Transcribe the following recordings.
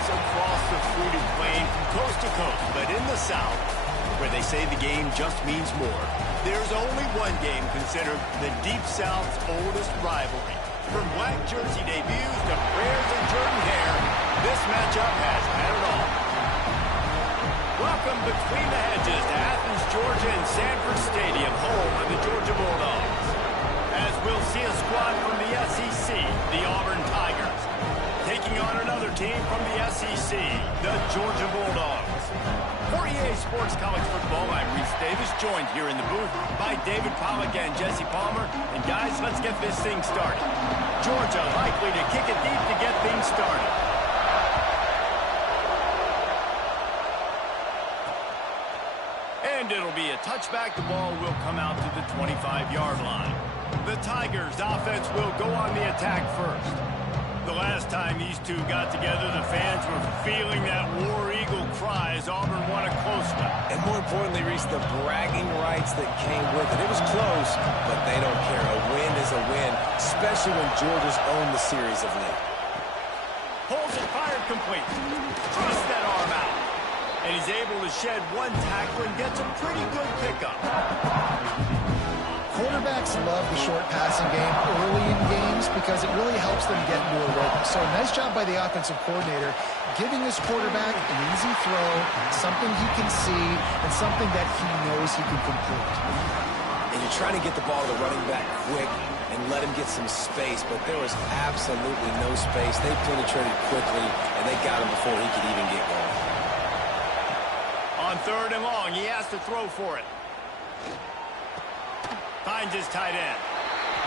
fans across the fruited plain from coast to coast, but in the South, where they say the game just means more, there's only one game considered the Deep South's oldest rivalry. From black jersey debuts to prayers and Jordan hair, this matchup has had it all. Welcome between the hedges to Athens, Georgia and Sanford Stadium, home of the Georgia Bulldogs. As we'll see a squad from the SEC, the Auburn Tigers, taking on another team from the SEC, the Georgia Bulldogs. For EA Sports College Football, I'm Reese Davis, joined here in the booth by David Pollack and Jesse Palmer. And guys, let's get this thing started. Georgia likely to kick it deep to get things started. And it'll be a touchback. The ball will come out to the 25-yard line. The Tigers' offense will go on the attack first. The last time these two got together, the fans were feeling that War Eagle cry as Auburn won a close one. And more importantly, Reese, the bragging rights that came with it. It was close, but they don't care. A win is a win, especially when Georgia's owned the series of late. Holds it, fired complete. Thrust that arm out. And he's able to shed one tackle and gets a pretty good pickup. Quarterbacks love the short passing game early in games because it really helps them get more rhythm. So nice job by the offensive coordinator giving his quarterback an easy throw, something he can see, and something that he knows he can complete. And you're trying to get the ball to the running back quick and let him get some space, but there was absolutely no space. They penetrated quickly, and they got him before he could even get going. On 3rd and long, he has to throw for it. Finds his tight end.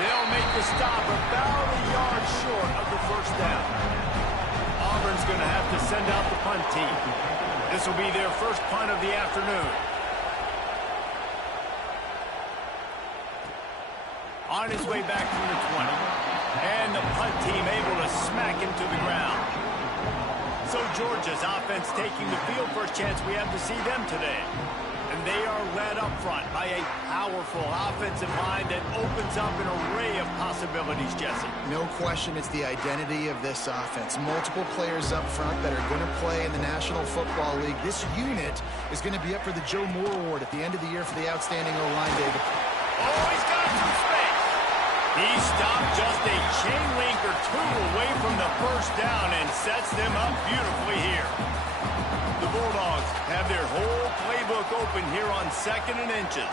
They'll make the stop about a yard short of the first down. Auburn's going to have to send out the punt team. This will be their first punt of the afternoon. On his way back from the 20. And the punt team able to smack him to the ground. So Georgia's offense taking the field. First chance we have to see them today. And they are led up front by a powerful offensive line that opens up an array of possibilities, Jesse. No question it's the identity of this offense. Multiple players up front that are going to play in the National Football League. This unit is going to be up for the Joe Moore Award at the end of the year for the outstanding O-line, David. Oh, he's got some space. He stopped just a chain link or two away from the first down and sets them up beautifully here. The Bulldogs have their whole playbook open here on 2nd and inches.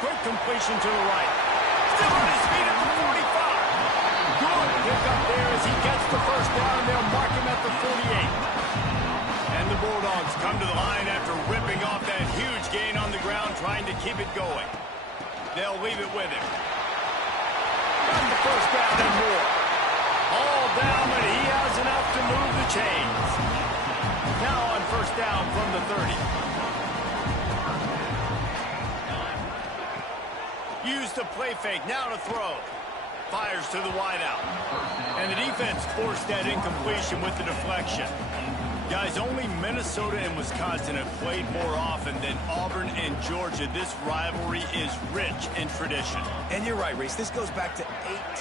Quick completion to the right. Still on his feet at the 45. Good pick up there as he gets the first down. They'll mark him at the 48. And the Bulldogs come to the line after ripping off that huge gain on the ground, trying to keep it going. They'll leave it with him. Got the first down and more. All down, but he has enough to move the chains. Now on first down from the 30. Use the play fake, now to throw. Fires to the wideout. And the defense forced that incompletion with the deflection. Guys, only Minnesota and Wisconsin have played more often than Auburn and Georgia. This rivalry is rich in tradition. And you're right, Reese. This goes back to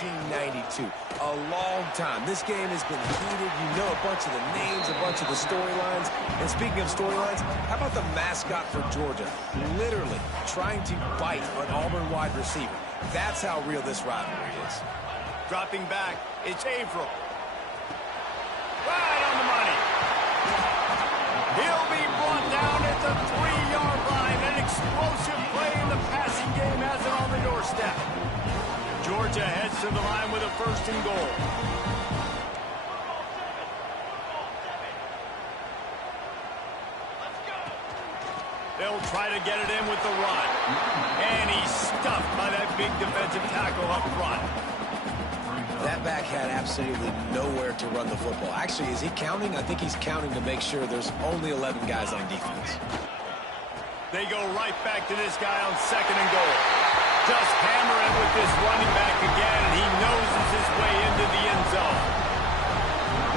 1892. A long time. This game has been heated. You know a bunch of the names, a bunch of the storylines. And speaking of storylines, how about the mascot for Georgia? Literally trying to bite an Auburn wide receiver. That's how real this rivalry is. Dropping back, it's Averill. Right on the money. He'll be brought down at the 3-yard line. An explosive play in the passing game has it on the doorstep. Georgia heads to the line with a 1st and goal. They'll try to get it in with the run. And he's stuffed by that big defensive tackle up front. That back had absolutely nowhere to run the football. Actually, is he counting? I think he's counting to make sure there's only 11 guys on defense. They go right back to this guy on 2nd and goal. Just hammer it with this running back again, and he noses his way into the end zone.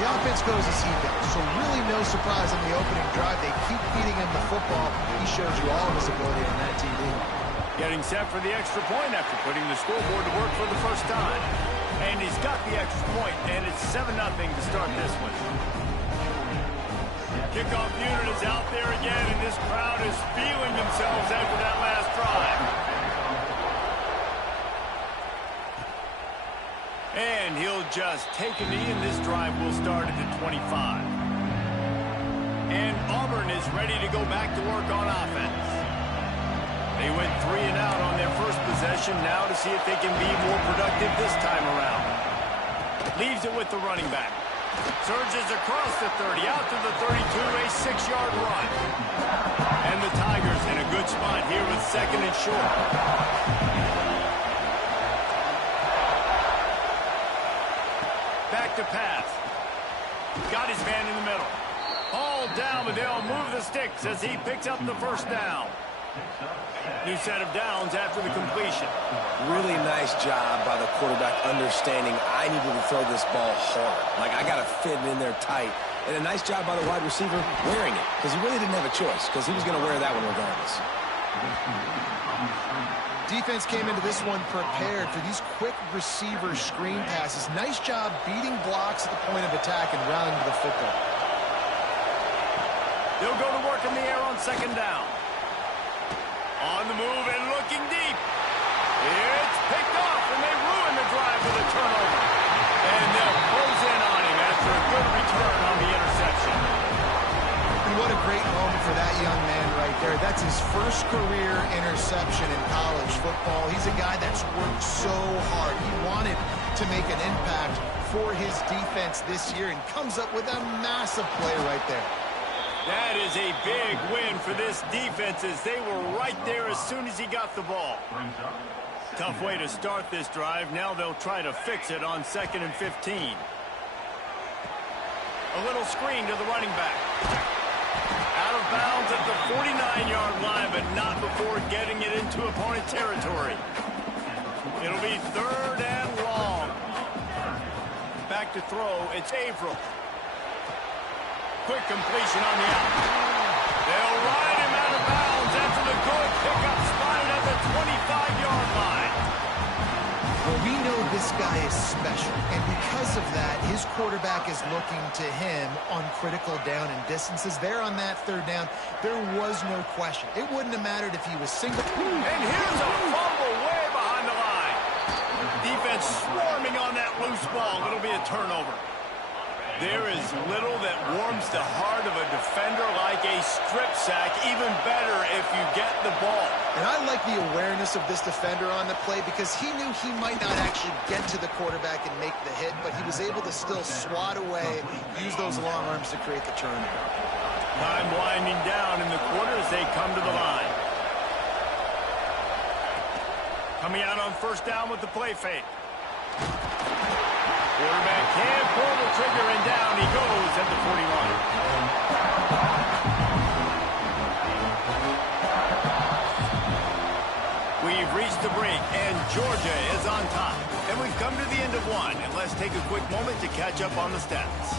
The offense goes as he goes, so really no surprise on the opening drive. They keep feeding him the football. He shows you all of his ability on that TV. Getting set for the extra point after putting the scoreboard to work for the first time. And he's got the extra point, and it's 7-0 to start this one. Kickoff unit is out there again, and this crowd is feeling themselves after that last drive. And he'll just take a knee, and this drive will start at the 25. And Auburn is ready to go back to work on offense. They went 3 and out on their first possession, now to see if they can be more productive this time around. Leaves it with the running back. Surges across the 30, out to the 32, a 6-yard run. And the Tigers in a good spot here with 2nd and short. Back to pass. Got his man in the middle. All down, but they'll move the sticks as he picks up the first down. New set of downs after the completion. Really nice job by the quarterback understanding I needed to throw this ball hard. Like, I got to fit it in there tight. And a nice job by the wide receiver wearing it, because he really didn't have a choice, because he was going to wear that one regardless. Defense came into this one prepared for these quick receiver screen passes. Nice job beating blocks at the point of attack and rallying to the football. They'll go to work in the air on 2nd down. On the move and looking deep. It's picked off, and they ruin the drive with a turnover. And they'll close in on him after a good return on the interception. And what a great moment for that young man right there. That's his first career interception in college football. He's a guy that's worked so hard. He wanted to make an impact for his defense this year and comes up with a massive play right there. That is a big win for this defense as they were right there as soon as he got the ball. Tough way to start this drive. Now they'll try to fix it on 2nd and 15. A little screen to the running back. Out of bounds at the 49-yard line, but not before getting it into opponent territory. It'll be 3rd and long. Back to throw. It's Averill. Quick completion on the out. They'll ride him out of bounds after the good pickup spotted at the 25-yard line. Well, we know this guy is special, and because of that, his quarterback is looking to him on critical down and distances. There on that 3rd down, there was no question. It wouldn't have mattered if he was single. And here's a fumble way behind the line. Defense swarming on that loose ball. It'll be a turnover. There is little that warms the heart of a defender like a strip sack. Even better if you get the ball. And I like the awareness of this defender on the play because he knew he might not actually get to the quarterback and make the hit, but he was able to still swat away, use those long arms to create the turnover. Time winding down in the quarter as they come to the line. Coming out on 1st down with the play fake. Quarterback can't pull the trigger, and down he goes at the 41. We've reached the break, and Georgia is on top. And we've come to the end of one, and let's take a quick moment to catch up on the stats.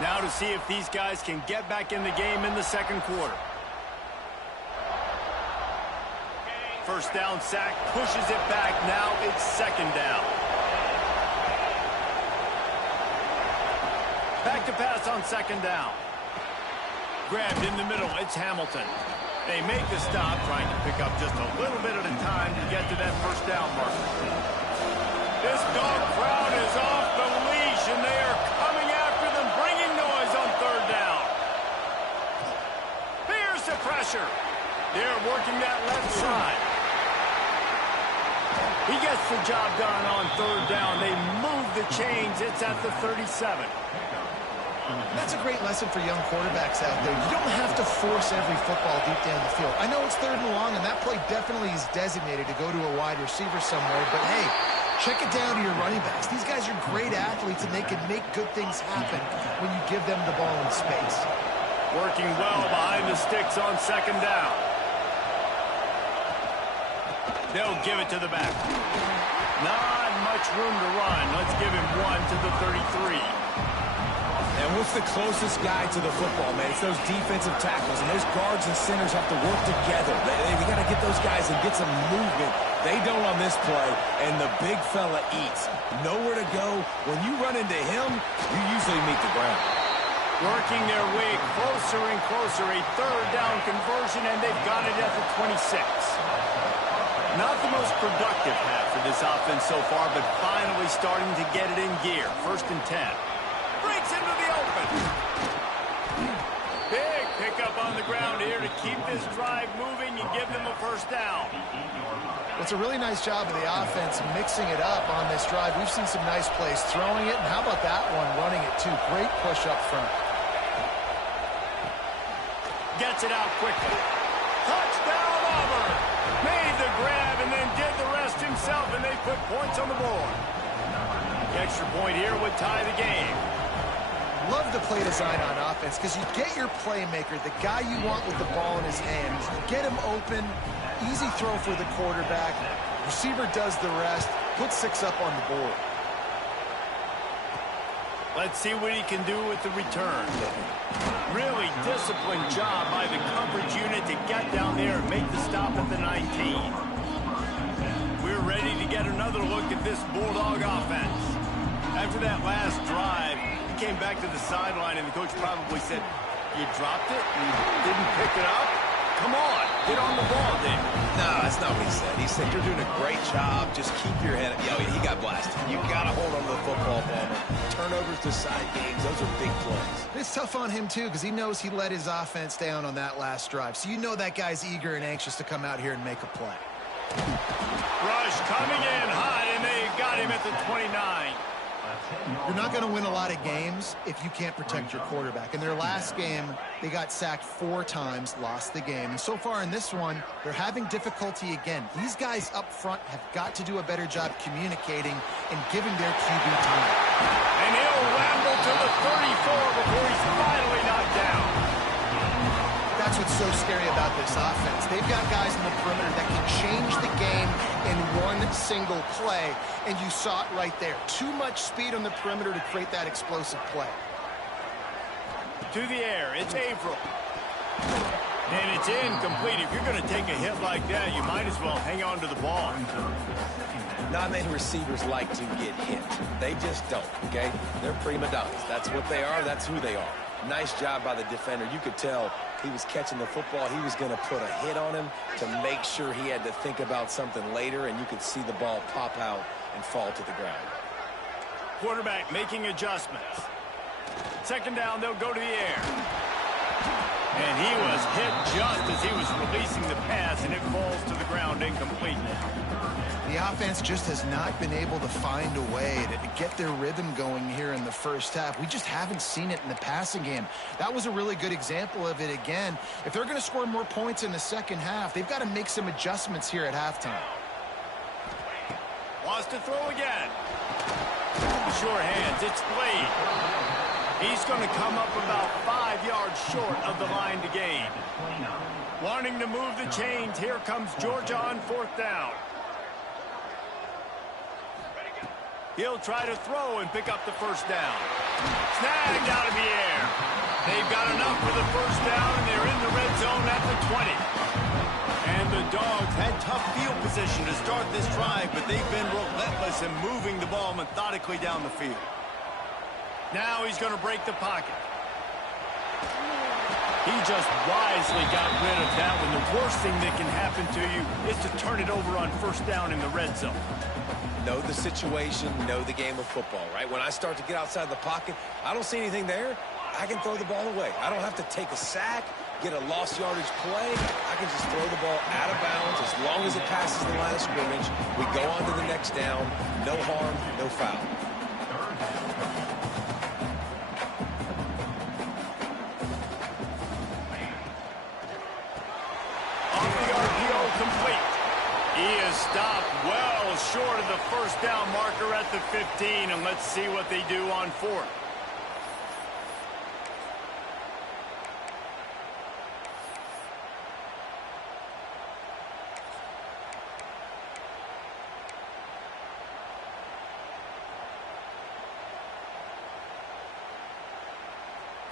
Now to see if these guys can get back in the game in the 2nd quarter. 1st down sack, pushes it back. Now it's 2nd down. Back to pass on 2nd down. Grabbed in the middle, it's Hamilton. They make the stop, trying to pick up just a little bit at a time to get to that 1st down mark. This dog crowd is off the leash, and they are coming after them, bringing noise on 3rd down. Here's the pressure. They're working that left side. He gets the job done on 3rd down. They move the chains. It's at the 37. That's a great lesson for young quarterbacks out there. You don't have to force every football deep down the field. I know it's 3rd and long, and that play definitely is designated to go to a wide receiver somewhere, but hey, check it down to your running backs. These guys are great athletes, and they can make good things happen when you give them the ball in space. Working well behind the sticks on 2nd down. They'll give it to the back. Not much room to run. Let's give him one to the 33. And what's the closest guy to the football, man? It's those defensive tackles, and those guards and centers have to work together. They got to get those guys and get some movement. They don't on this play, and the big fella eats. Nowhere to go. When you run into him, you usually meet the ground. Working their way closer and closer. A third down conversion, and they've got it at the 26. Not the most productive half for this offense so far, but finally starting to get it in gear. 1st and 10. Breaks into the open. Big pickup on the ground here to keep this drive moving and give them a 1st down. It's a really nice job of the offense mixing it up on this drive. We've seen some nice plays throwing it, and how about that one running it too? Great push up front. Gets it out quickly. Touchdown Auburn. Made the grab and then did the rest himself, and they put points on the board. The extra point here would tie the game. Love the play design on offense because you get your playmaker, the guy you want with the ball in his hands. You get him open, easy throw for the quarterback. Receiver does the rest, put 6 up on the board. Let's see what he can do with the return. Really disciplined job by the coverage unit to get down there and make the stop at the 19. We're ready to get another look at this Bulldog offense. After that last drive, he came back to the sideline and the coach probably said, "You dropped it? You didn't pick it up? Come on, get on the ball, Dave." No, that's not what he said. He said, "You're doing a great job. Just keep your head up." Yo, he got blasted. You got to hold on to the football, Palmer. Turnovers decide games. Those are big plays. It's tough on him, too, because he knows he let his offense down on that last drive. So you know that guy's eager and anxious to come out here and make a play. Rush coming in hot, and they got him at the 29. You're not going to win a lot of games if you can't protect your quarterback. In their last game, they got sacked 4 times, lost the game. And so far in this one, they're having difficulty again. These guys up front have got to do a better job communicating and giving their QB time. And he'll ramble to the 34 before he's finally knocked down. That's what's so scary about this offense. They've got guys in the perimeter that can change the game in one single play, and you saw it right there. Too much speed on the perimeter to create that explosive play. To the air, it's Averill. And it's incomplete. If you're going to take a hit like that, you might as well hang on to the ball. Not many receivers like to get hit. They just don't, okay? They're prima donnas. That's what they are. That's who they are. Nice job by the defender. You could tell he was catching the football. He was going to put a hit on him to make sure he had to think about something later, and you could see the ball pop out and fall to the ground. Quarterback making adjustments. 2nd down, they'll go to the air. And he was hit just as he was releasing the pass, and it falls to the ground incomplete. The offense just has not been able to find a way to get their rhythm going here in the first half. We just haven't seen it in the passing game. That was a really good example of it again. If they're going to score more points in the second half, they've got to make some adjustments here at halftime. Wants to throw again. Sure hands, it's Blade. He's going to come up about 5 yards short of the line to gain. Wanting to move the chains, here comes Georgia on 4th down. He'll try to throw and pick up the 1st down. Snagged out of the air. They've got enough for the 1st down, and they're in the red zone at the 20. And the Dogs had tough field position to start this drive, but they've been relentless in moving the ball methodically down the field. Now he's going to break the pocket. He just wisely got rid of that one. The worst thing that can happen to you is to turn it over on 1st down in the red zone. Know the situation, know the game of football, right? When I start to get outside the pocket, I don't see anything there, I can throw the ball away. I don't have to take a sack, get a lost yardage play. I can just throw the ball out of bounds. As long as it passes the line of scrimmage, we go on to the next down. No harm, no foul. Off the RPO complete. He is stopped well short of the 1st down marker at the 15, and let's see what they do on 4th.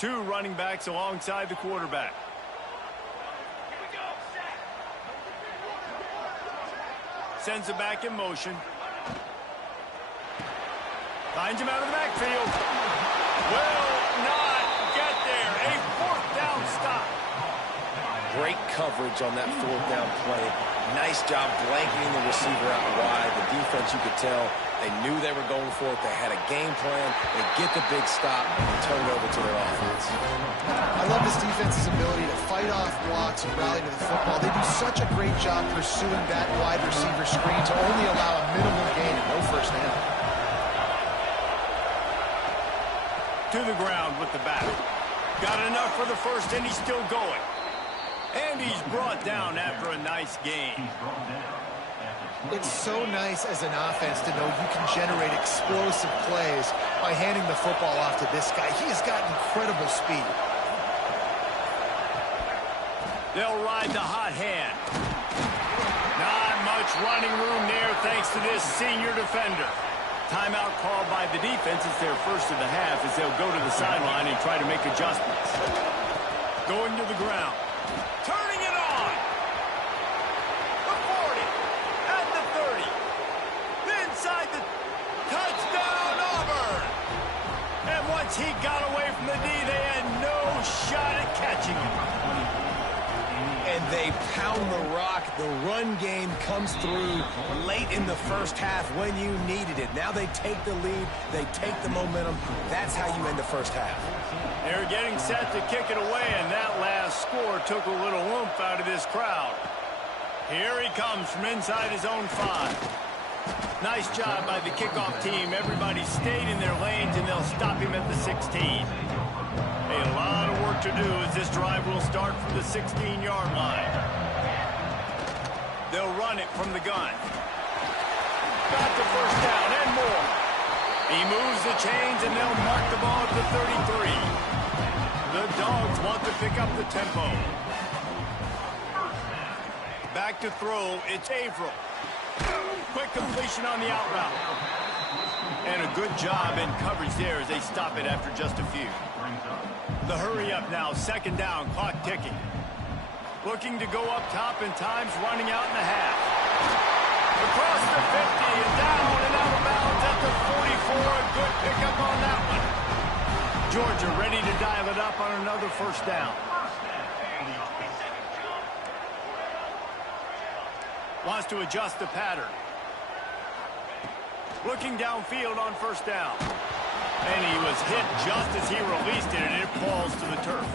Two running backs alongside the quarterback. Sends it back in motion. Finds him out of the backfield. Will not get there. A fourth down stop. Great coverage on that fourth down play. Nice job blanketing the receiver out wide. The defense, you could tell, they knew they were going for it. They had a game plan. They get the big stop and turn it over to their offense. I love this defense's ability to fight off blocks and rally to the football. They do such a great job pursuing that wide receiver screen to only allow a minimal gain and no first down. To the ground with the back. Got enough for the first, and he's still going. And he's brought down after a nice game. It's so nice as an offense to know you can generate explosive plays by handing the football off to this guy. He has got incredible speed. They'll ride the hot hand. Not much running room there thanks to this senior defender. Timeout called by the defense. It's their first of the half as they'll go to the sideline and try to make adjustments. Going to the ground. Turning it on. The 40. At the 30. Inside the touchdown, Auburn. And once he got away from the D, they had no shot at catching him. And they pound the rock. The run game comes through late in the first half when you needed it. Now they take the lead. They take the momentum. That's how you end the first half. They're getting set to kick it away, and that last score took a little oomph out of this crowd. Here he comes from inside his own 5. Nice job by the kickoff team. Everybody stayed in their lanes, and they'll stop him at the 16. A lot of work to do as this drive will start from the 16-yard line. They'll run it from the gun. Got the first down and more. He moves the chains, and they'll mark the ball at the 33. The Dogs want to pick up the tempo. Back to throw. It's Averill. Quick completion on the out route. And a good job in coverage there as they stop it after just a few. The hurry up now, second down, clock ticking. Looking to go up top, and time's running out in the half. Across the 50 and down and out of bounds at the 44. A good pickup on that one. Georgia ready to dial it up on another first down. Wants to adjust the pattern. Looking downfield on first down. And he was hit just as he released it, and it falls to the turf.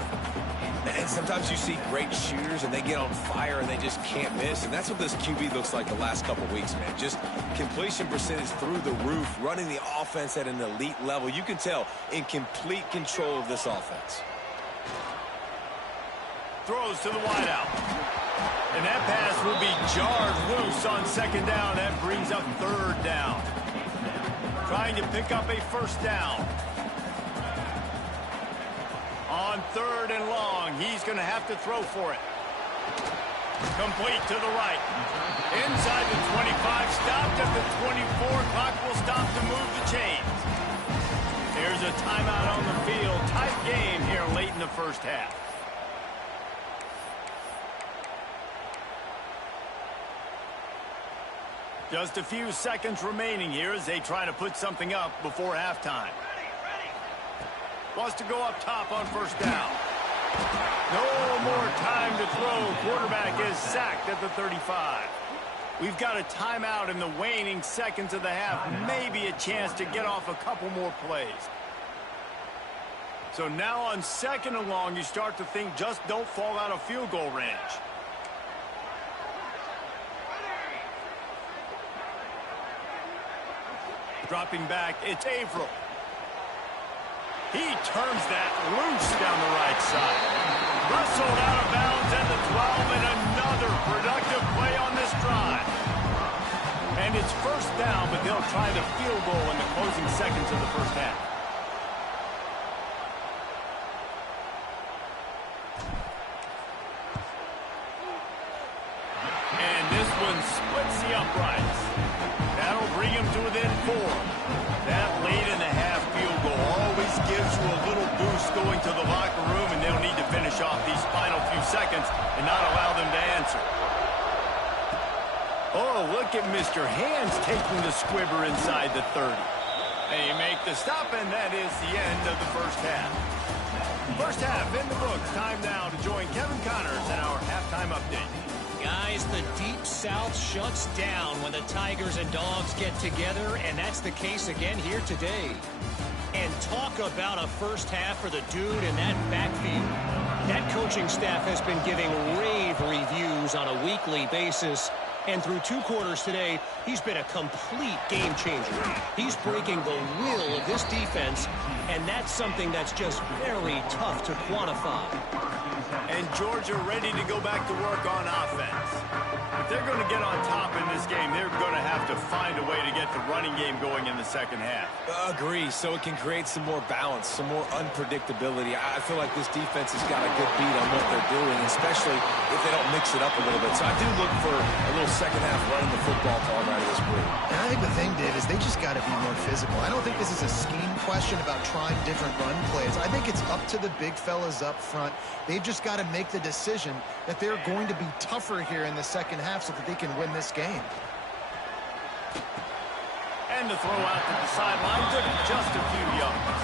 And sometimes you see great shooters, and they get on fire, and they just can't miss. And that's what this QB looks like the last couple weeks, man. Just completion percentage through the roof, running the offense at an elite level. You can tell in complete control of this offense. Throws to the wideout. And that pass will be jarred loose on second down. That brings up third down. Trying to pick up a first down. On third and long, he's going to have to throw for it. Complete to the right. Inside the 25, stopped at the 24. Clock will stop to move the chains. There's a timeout on the field. Tight game here late in the first half. Just a few seconds remaining here as they try to put something up before halftime. Wants to go up top on first down. No more time to throw. Quarterback is sacked at the 35. We've got a timeout in the waning seconds of the half. Maybe a chance to get off a couple more plays. So now on second and long, you start to think just don't fall out of field goal range. Dropping back, it's Averill. He turns that loose down the right side. Wrestled out of bounds at the 12, and another productive play on this drive. And it's first down, but they'll try the field goal in the closing seconds of the first half. And this one splits the uprights. That'll bring him to within 4. That late in the half field goal always gives gives you a little boost going to the locker room, and they'll need to finish off these final few seconds and not allow them to answer. Oh, look at Mr. Hands taking the squibber inside the 30. They make the stop, and that is the end of the first half. First half in the books. Time now to join Kevin Connors in our halftime update. Guys, the Deep South shuts down when the Tigers and Dogs get together, and that's the case again here today. And talk about a first half for the dude in that backfield. That coaching staff has been giving rave reviews on a weekly basis. And through 2 quarters today, he's been a complete game changer. He's breaking the will of this defense, and that's something that's just very tough to quantify. And Georgia ready to go back to work on offense. If they're going to get on top in this game, they're going to have to find a way to get the running game going in the second half. Agree, so it can create some more balance, some more unpredictability. I feel like this defense has got a good beat on what they're doing, especially if they don't mix it up a little bit. So I do look for a little second half running the football to all right of this group. And I think the thing, Dave, is they just got to be more physical. I don't think this is a scheme question about trying different run plays. I think it's up to the big fellas up front. They've just got to make the decision that they're going to be tougher here in the second half so that they can win this game. And the throw out to the sideline took just a few yards.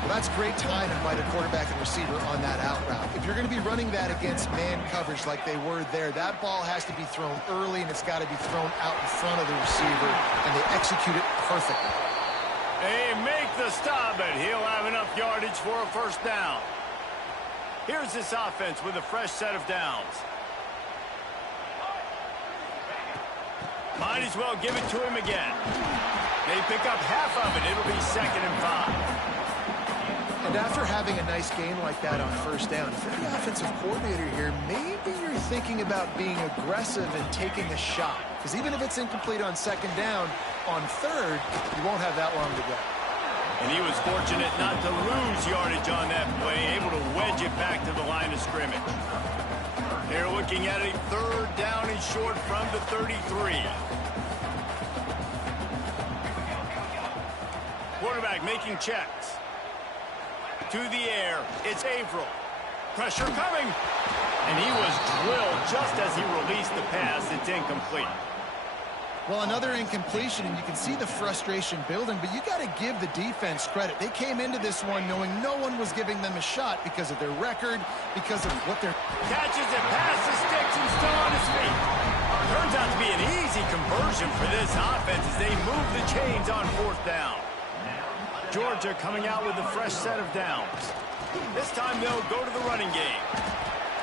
Well, that's great timing by the quarterback and receiver on that out route. If you're going to be running that against man coverage like they were there, that ball has to be thrown early, and it's got to be thrown out in front of the receiver, and they execute it perfectly. They make the stop, but he'll have enough yardage for a first down. Here's this offense with a fresh set of downs. Might as well give it to him again. They pick up half of it. It'll be 2nd and 5. And after having a nice game like that on first down, if you're the offensive coordinator here, maybe you're thinking about being aggressive and taking a shot. Because even if it's incomplete on 2nd down, on 3rd, you won't have that long to go. And he was fortunate not to lose yardage on that play, able to wedge it back to the line of scrimmage. They're looking at a 3rd down and short from the 33. Quarterback making checks. To the air, it's Averill. Pressure coming. And he was drilled just as he released the pass. It's incomplete. Well, another incompletion, and you can see the frustration building, but you got to give the defense credit. They came into this one knowing no one was giving them a shot because of their record, because of what they're... Catches it, passes, sticks, and still on his feet. Turns out to be an easy conversion for this offense as they move the chains on 4th down. Georgia coming out with a fresh set of downs. This time they'll go to the running game.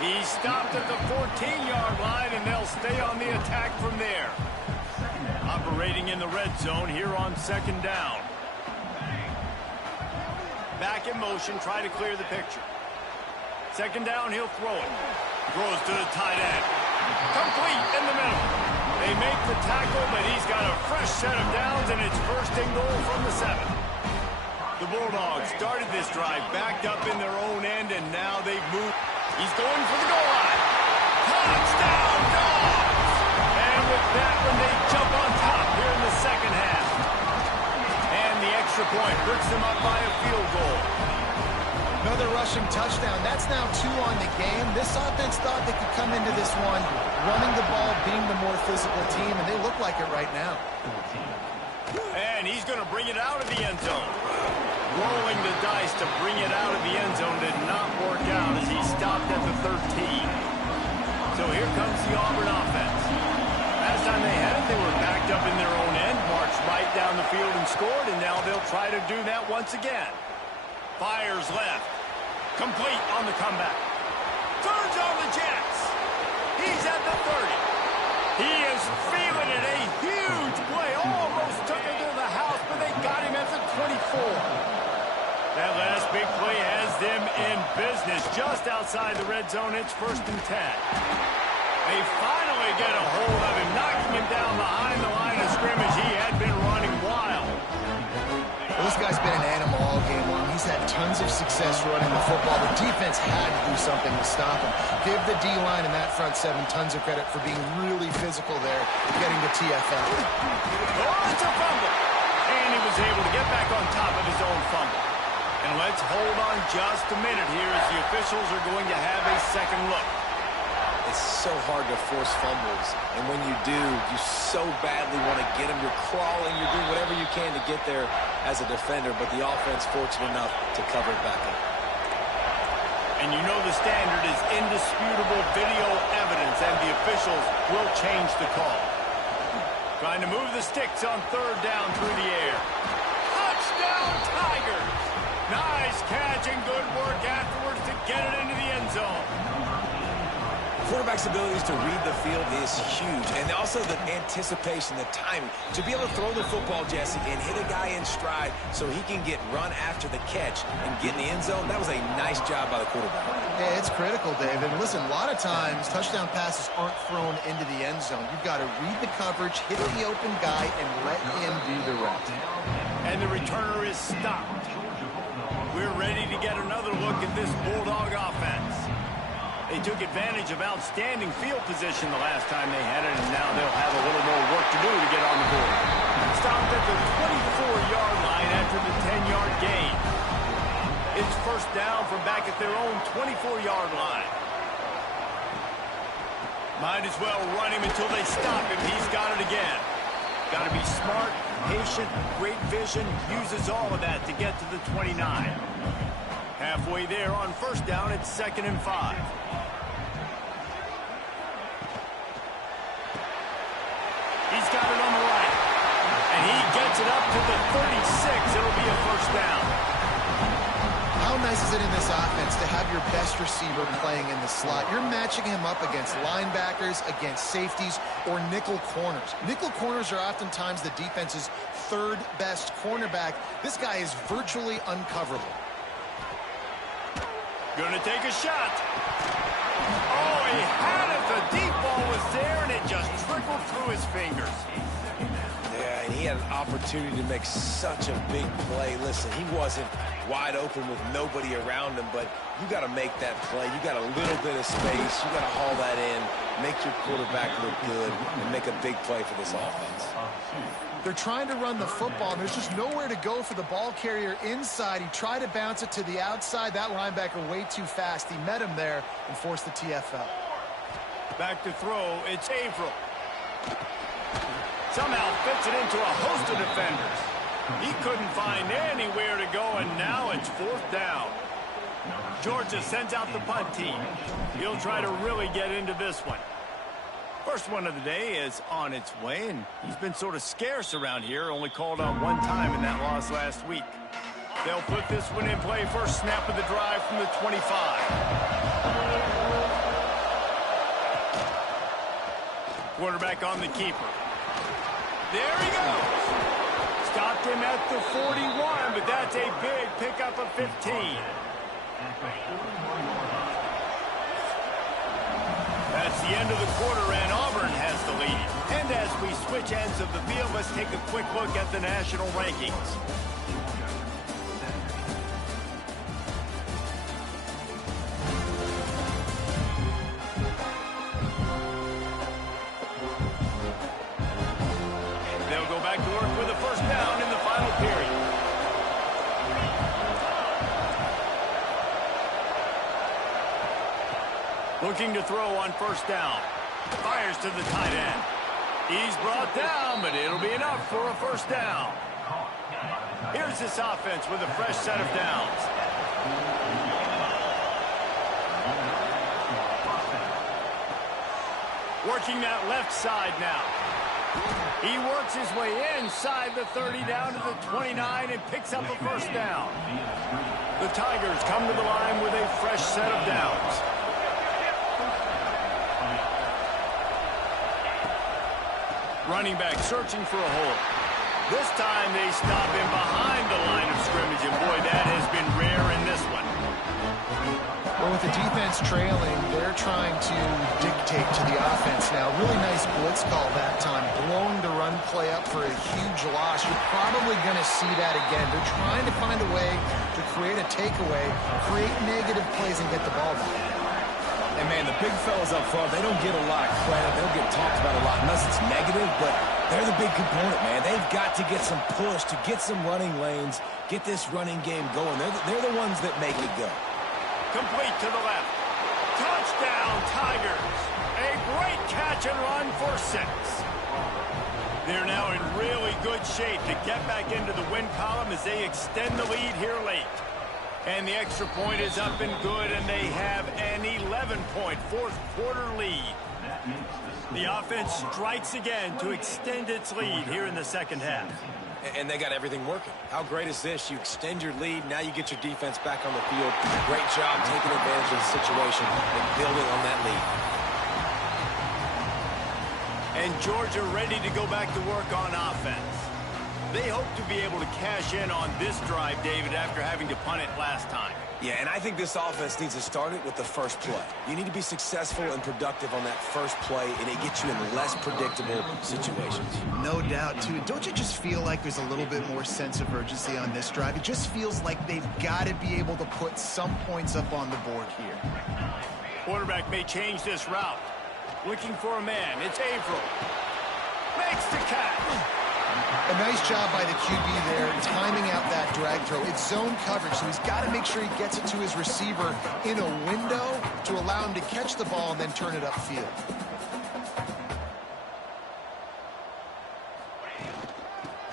He stopped at the 14-yard line, and they'll stay on the attack from there. Operating in the red zone here on 2nd down. Back in motion, try to clear the picture. 2nd down, he'll throw it. Throws to the tight end. Complete in the middle. They make the tackle, but he's got a fresh set of downs, and it's 1st and goal from the 7. The Bulldogs started this drive backed up in their own end, and now they've moved. He's going for the goal line. Touchdown, Dogs! And with that one, they jump on top here in the 2nd half. And the extra point puts them up by a field goal. Another rushing touchdown. That's now 2 on the game. This offense thought they could come into this one running the ball, being the more physical team, and they look like it right now. And he's going to bring it out of the end zone. Rolling the dice to bring it out of the end zone did not work out as he stopped at the 13. So here comes the Auburn offense. Last time they had it, they were backed up in their own end, marched right down the field and scored, and now they'll try to do that once again. Fires left. Complete on the comeback. Turns on the Jets. He's at the 30. He is feeling it. A huge play. Almost took it to the house, but they got him at the 24. That last big play has them in business just outside the red zone. It's 1st and 10. They finally get a hold of him, knocking him down behind the line of scrimmage. He had been running wild. Well, this guy's been an animal all game long. He's had tons of success running the football. The defense had to do something to stop him. Give the D-line and that front 7 tons of credit for being really physical there, getting the TFL. Oh, it's a fumble. And he was able to get back on top of his own fumble. And let's hold on just a minute here as the officials are going to have a second look. It's so hard to force fumbles, and when you do, you so badly want to get them. You're crawling, you're doing whatever you can to get there as a defender, but the offense fortunate enough to cover it back up. And you know the standard is indisputable video evidence, and the officials will change the call. Trying to move the sticks on third down through the air. Touchdown, Tigers! Nice catch and good work afterwards to get it into the end zone. Quarterback's abilities to read the field is huge, and also the anticipation, the timing. To be able to throw the football, Jesse, and hit a guy in stride so he can get run after the catch and get in the end zone, that was a nice job by the quarterback. Yeah, it's critical, Dave. And listen, a lot of times touchdown passes aren't thrown into the end zone. You've got to read the coverage, hit the open guy, and let him do the rest. And the returner is stopped. We're ready to get another look at this Bulldog offense. They took advantage of outstanding field position the last time they had it, and now they'll have a little more work to do to get on the board. Stopped at the 24-yard line after the 10-yard gain. It's first down from back at their own 24-yard line. Might as well run him until they stop him. He's got it again. Got to be smart, patient, great vision, uses all of that to get to the 29. Halfway there on first down, it's 2nd and 5. He's got it on the right. And he gets it up to the 36. It'll be a first down. How nice is it in this offense to have your best receiver playing in the slot? You're matching him up against linebackers, against safeties, or nickel corners. Nickel corners are oftentimes the defense's third best cornerback. This guy is virtually uncoverable. Gonna take a shot. Oh, he had it. The deep ball was there, and it just trickled through his fingers. Yeah, and he had an opportunity to make such a big play. Listen, he wasn't wide open with nobody around him, but you got to make that play. You got a little bit of space. You got to haul that in, make your quarterback look good, and make a big play for this offense. They're trying to run the football, and there's just nowhere to go for the ball carrier inside. He tried to bounce it to the outside. That linebacker way too fast. He met him there and forced the TFL. Back to throw, it's Averill. Somehow fits it into a host of defenders. He couldn't find anywhere to go, and now it's 4th down. Georgia sends out the punt team. He'll try to really get into this one. First one of the day is on its way, and he's been sort of scarce around here, only called on one time in that loss last week. They'll put this one in play first snap of the drive from the 25. Quarterback on the keeper. There he goes. Stopped him at the 41, but that's a big pickup of 15. That's the end of the quarter, and Auburn has the lead. And as we switch ends of the field, let's take a quick look at the national rankings. They'll go back to work with a first down in the final period. Looking to throw on first down. Fires to the tight end. He's brought down, but it'll be enough for a first down. Here's this offense with a fresh set of downs. Working that left side now. He works his way inside the 30 down to the 29 and picks up a first down. The Tigers come to the line with a fresh set of downs. Running back searching for a hole. This time they stop him behind the line of scrimmage, and boy, that has been rare in this one. Well, with the defense trailing, they're trying to dictate to the offense now. Really nice blitz call that time, blowing the run play up for a huge loss. You're probably going to see that again. They're trying to find a way to create a takeaway, create negative plays, and get the ball back. And, man, the big fellas up front, they don't get a lot of credit. They don't get talked about a lot unless it's negative, but They're the big component, man. They've got to get some push, to get some running lanes, get this running game going. They're the ones that make it go. Complete to the left. Touchdown, Tigers. A great catch and run for 6. They're now in really good shape to get back into the win column as they extend the lead here late. And the extra point is up and good, and they have an 11-point fourth-quarter lead. The offense strikes again to extend its lead here in the second half. And they got everything working. How great is this? You extend your lead, now you get your defense back on the field. Great job taking advantage of the situation and building on that lead. And Georgia ready to go back to work on offense. They hope to be able to cash in on this drive, David, after having to punt it last time. Yeah, and I think this offense needs to start it with the first play. You need to be successful and productive on that first play, and it gets you in less predictable situations. No doubt, too. Don't you just feel like there's a little bit more sense of urgency on this drive? It just feels like they've got to be able to put some points up on the board here. Quarterback may change this route. Looking for a man. It's Averill. Makes the catch. A nice job by the QB there, timing out that drag throw. It's zone coverage, so he's got to make sure he gets it to his receiver in a window to allow him to catch the ball and then turn it upfield.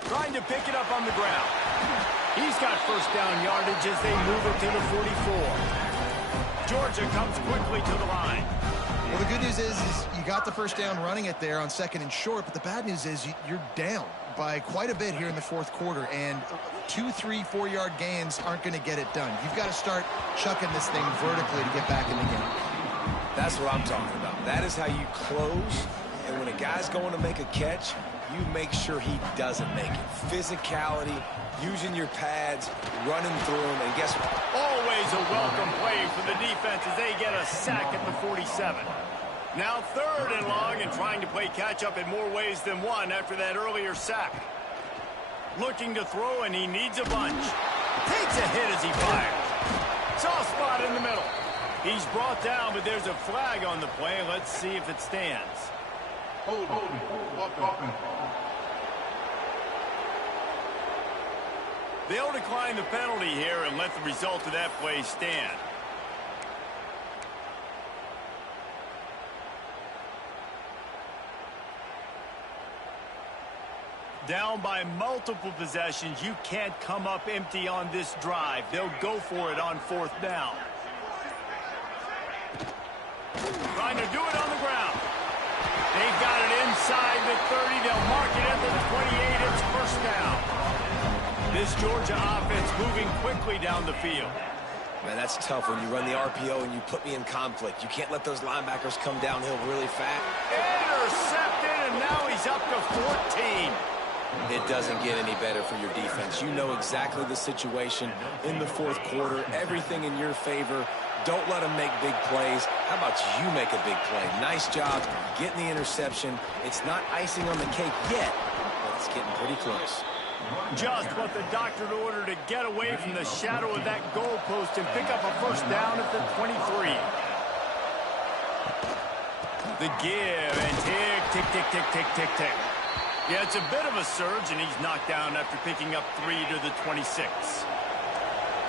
Trying to pick it up on the ground. He's got first down yardage as they move it to the 44. Georgia comes quickly to the line. Well, the good news is you got the first down running it there on 2nd and short, but the bad news is you're down by quite a bit here in the fourth quarter, and 2, 3, 4-yard gains aren't going to get it done. You've got to start chucking this thing vertically to get back in the game. That's what I'm talking about. That is how you close, and when a guy's going to make a catch, you make sure he doesn't make it. Physicality, using your pads, running through them, and guess what? Always a welcome play for the defense as they get a sack at the 47. Now 3rd and long and trying to play catch-up in more ways than one after that earlier sack. Looking to throw, and he needs a bunch. Takes a hit as he fires. Soft spot in the middle. He's brought down, but there's a flag on the play. Let's see if it stands. Hold. They'll decline the penalty here and let the result of that play stand. Down by multiple possessions, you can't come up empty on this drive. They'll go for it on 4th down. Trying to do it on the ground. They've got it inside the 30. They'll mark it at the 28. It's first down. This Georgia offense moving quickly down the field. Man, that's tough when you run the RPO and you put me in conflict. You can't let those linebackers come downhill really fast. Intercepted, and now he's up to 14. It doesn't get any better for your defense. You know exactly the situation in the fourth quarter. Everything in your favor. Don't let them make big plays. How about you make a big play? Nice job getting the interception. It's not icing on the cake yet, but it's getting pretty close. Just what the doctor ordered to get away from the shadow of that goalpost and pick up a first down at the 23. The give and tick, tick, tick, tick, tick, tick, tick. Yeah, it's a bit of a surge, and he's knocked down after picking up 3 to the 26.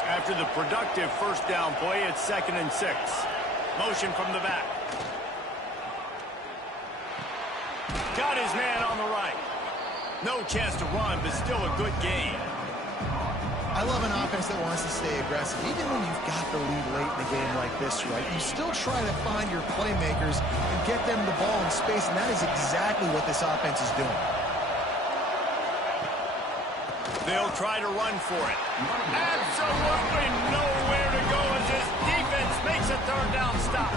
After the productive first down play, it's 2nd and 6. Motion from the back. Got his man on the right. No chance to run, but still a good game. I love an offense that wants to stay aggressive. Even when you've got the lead late in a game like this, right, you still try to find your playmakers and get them the ball in space, and that is exactly what this offense is doing. They'll try to run for it. Absolutely nowhere to go as this defense makes a 3rd down stop.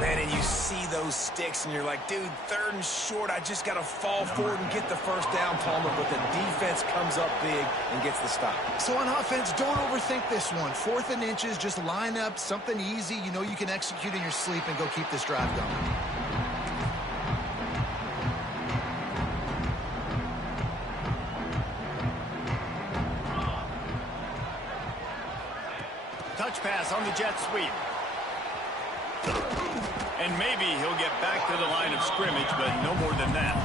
Man, and you see those sticks, and you're like, dude, 3rd and short, I just got to fall forward and get the first down, Palmer, but the defense comes up big and gets the stop. So on offense, don't overthink this one. 4th and inches, just line up something easy you know you can execute in your sleep and go keep this drive going. Touch pass on the jet sweep. And maybe he'll get back to the line of scrimmage, but no more than that.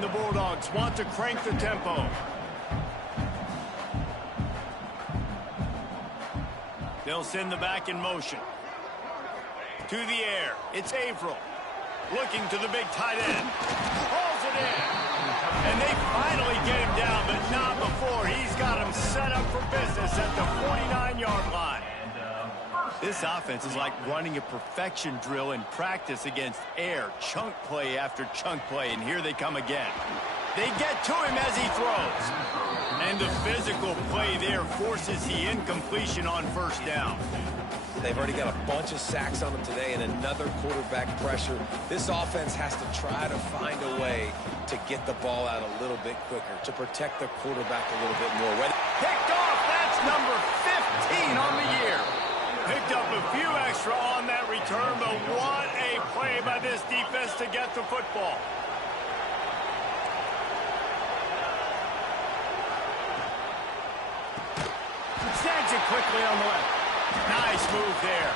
And the Bulldogs want to crank the tempo. They'll send the back in motion. To the air. It's Averill. Looking to the big tight end. Hauls it in. And they finally get him down, but not before. He's got him set up for business at the 49-yard line. This offense is like running a perfection drill in practice against air. Chunk play after chunk play, and here they come again. They get to him as he throws. And the physical play there forces the incompletion on first down. They've already got a bunch of sacks on them today and another quarterback pressure. This offense has to try to find a way to get the ball out a little bit quicker, to protect the quarterback a little bit more. Picked off. That's number 15 on the year. Picked up a few extra on that return, but what a play by this defense to get the football. Snags it quickly on the left. Nice move there.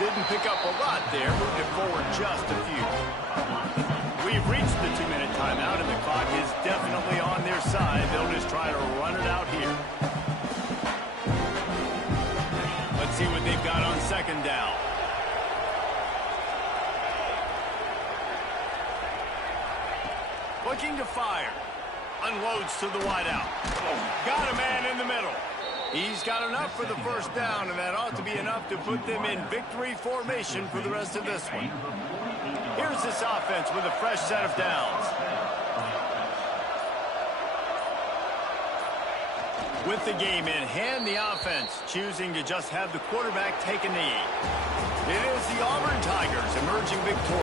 Didn't pick up a lot there. Moved it forward just a few. We've reached the 2-minute timeout, and the clock is definitely on their side. They'll just try to run it out here. Let's see what they've got on second down. Looking to fire. Unloads to the wideout. Got a man in the middle. He's got enough for the first down, and that ought to be enough to put them in victory formation for the rest of this one. Here's this offense with a fresh set of downs. With the game in hand, the offense choosing to just have the quarterback take a knee. It is the Auburn Tigers emerging victorious.